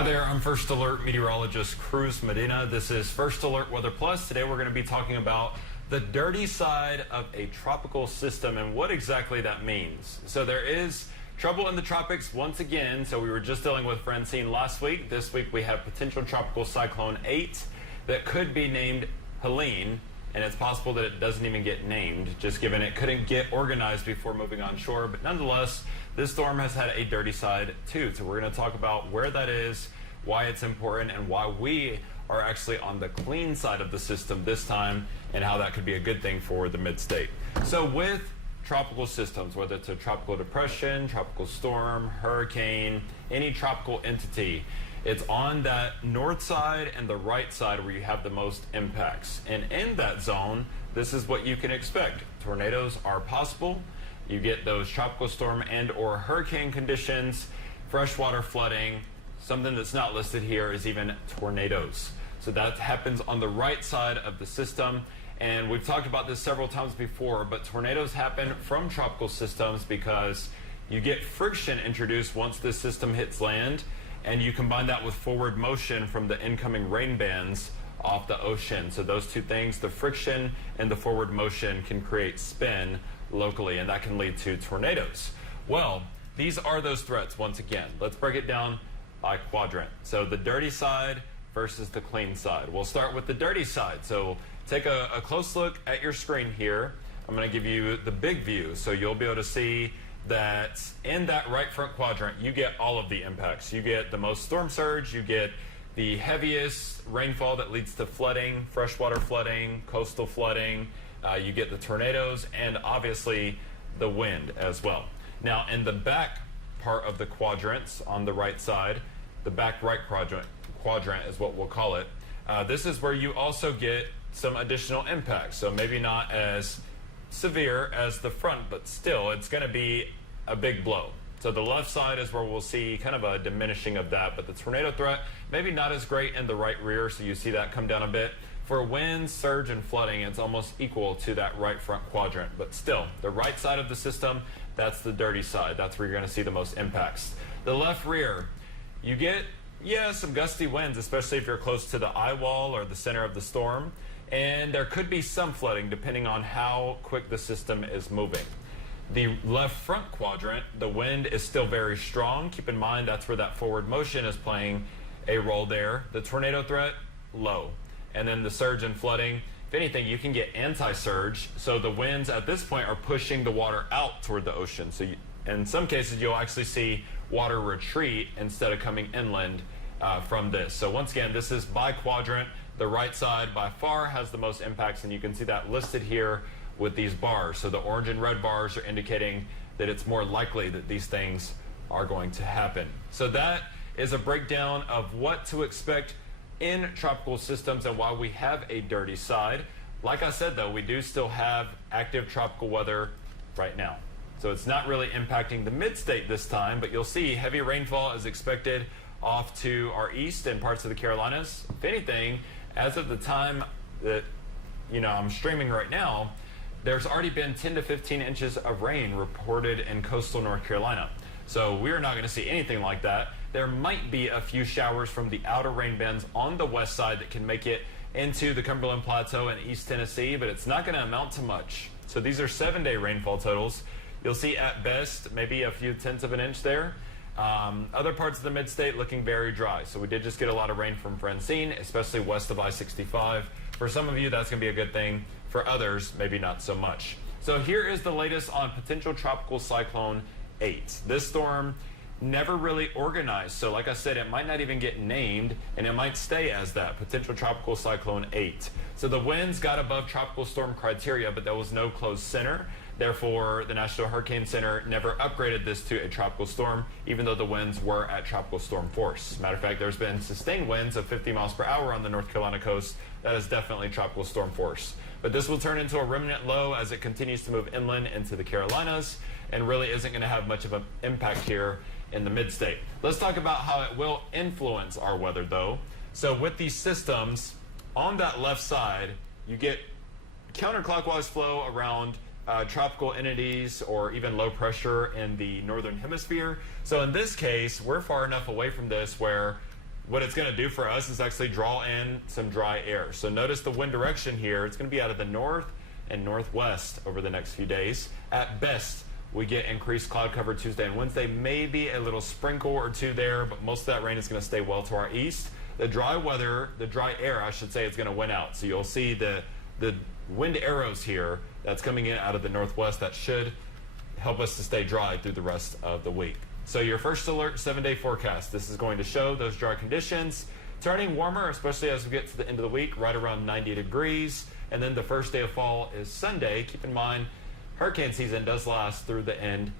Hi there, I'm First Alert meteorologist Cruz Medina. This is First Alert Weather Plus. Today we're going to be talking about the dirty side of a tropical system and what exactly that means. So there is trouble in the tropics once again. So we were just dealing with Francine last week. This week we have potential tropical cyclone 8 that could be named Helene. And it's possible that it doesn't even get named, just given it couldn't get organized before moving on shore. But nonetheless, this storm has had a dirty side too. So we're going to talk about where that is, why it's important, and why we are actually on the clean side of the system this time, and how that could be a good thing for the mid-state. So with tropical systems, whether it's a tropical depression, tropical storm, hurricane, any tropical entity, it's on that north side and the right side where you have the most impacts. And in that zone, this is what you can expect. Tornadoes are possible. You get those tropical storm and or hurricane conditions, freshwater flooding. Something that's not listed here is even tornadoes. So that happens on the right side of the system. And we've talked about this several times before, but tornadoes happen from tropical systems because you get friction introduced once this system hits land. And you combine that with forward motion from the incoming rain bands off the ocean. So those two things, the friction and the forward motion, can create spin locally, and that can lead to tornadoes. Well, these are those threats once again. Let's break it down by quadrant. So the dirty side versus the clean side. We'll start with the dirty side. So take a close look at your screen here. I'm going to give you the big view, so you'll be able to see that in that right front quadrant, you get all of the impacts. You get the most storm surge, you get the heaviest rainfall that leads to flooding, freshwater flooding, coastal flooding, you get the tornadoes, and obviously the wind as well. Now, in the back part of the quadrants on the right side, the back right quadrant is what we'll call it, this is where you also get some additional impacts. So maybe not as severe as the front, but still it's going to be a big blow. So the left side is where we'll see kind of a diminishing of that, but the tornado threat maybe not as great in the right rear, so you see that come down a bit. For wind, surge, and flooding, it's almost equal to that right front quadrant, but still the right side of the system, that's the dirty side. That's where you're going to see the most impacts. The left rear, you get some gusty winds, especially if you're close to the eye wall or the center of the storm. And there could be some flooding depending on how quick the system is moving. The left front quadrant, the wind is still very strong. Keep in mind that's where that forward motion is playing a role there. The tornado threat, low. And then the surge and flooding, if anything, you can get anti-surge. So the winds at this point are pushing the water out toward the ocean. So in some cases, you'll actually see water retreat instead of coming inland from this. So once again, this is by quadrant. The right side by far has the most impacts, and you can see that listed here with these bars. So the orange and red bars are indicating that it's more likely that these things are going to happen. So that is a breakdown of what to expect in tropical systems and why we have a dirty side. Like I said, though, we do still have active tropical weather right now. So it's not really impacting the mid-state this time, but you'll see heavy rainfall is expected off to our east and parts of the Carolinas. If anything, as of the time that I'm streaming right now, there's already been 10 to 15 inches of rain reported in coastal North Carolina. So we're not going to see anything like that. There might be a few showers from the outer rain bands on the west side that can make it into the Cumberland Plateau and East Tennessee, but it's not going to amount to much. So these are 7-day rainfall totals. You'll see at best maybe a few tenths of an inch there. Other parts of the mid-state looking very dry. So we did just get a lot of rain from Francine, especially west of I-65. For some of you, that's going to be a good thing. For others, maybe not so much. So here is the latest on potential tropical cyclone 8. This storm never really organized. So like I said, it might not even get named, and it might stay as that, potential tropical cyclone 8. So the winds got above tropical storm criteria, but there was no closed center. Therefore, the National Hurricane Center never upgraded this to a tropical storm, even though the winds were at tropical storm force. Matter of fact, there's been sustained winds of 50 miles per hour on the North Carolina coast. That is definitely tropical storm force. But this will turn into a remnant low as it continues to move inland into the Carolinas, and really isn't going to have much of an impact here in the mid-state. Let's talk about how it will influence our weather, though. So with these systems, on that left side, you get counterclockwise flow around tropical entities or even low pressure in the northern hemisphere. So in this case, we're far enough away from this where what it's going to do for us is actually draw in some dry air. So notice the wind direction here. It's going to be out of the north and northwest over the next few days. At best, we get increased cloud cover Tuesday and Wednesday, maybe a little sprinkle or two there, but most of that rain is going to stay well to our east. The dry weather, the dry air, I should say, is going to win out. So you'll see the wind arrows here that's coming in out of the northwest that should help us to stay dry through the rest of the week. So your first alert 7-day forecast, this is going to show those dry conditions turning warmer, especially as we get to the end of the week, right around 90 degrees. And then the first day of fall is Sunday. Keep in mind, hurricane season does last through the end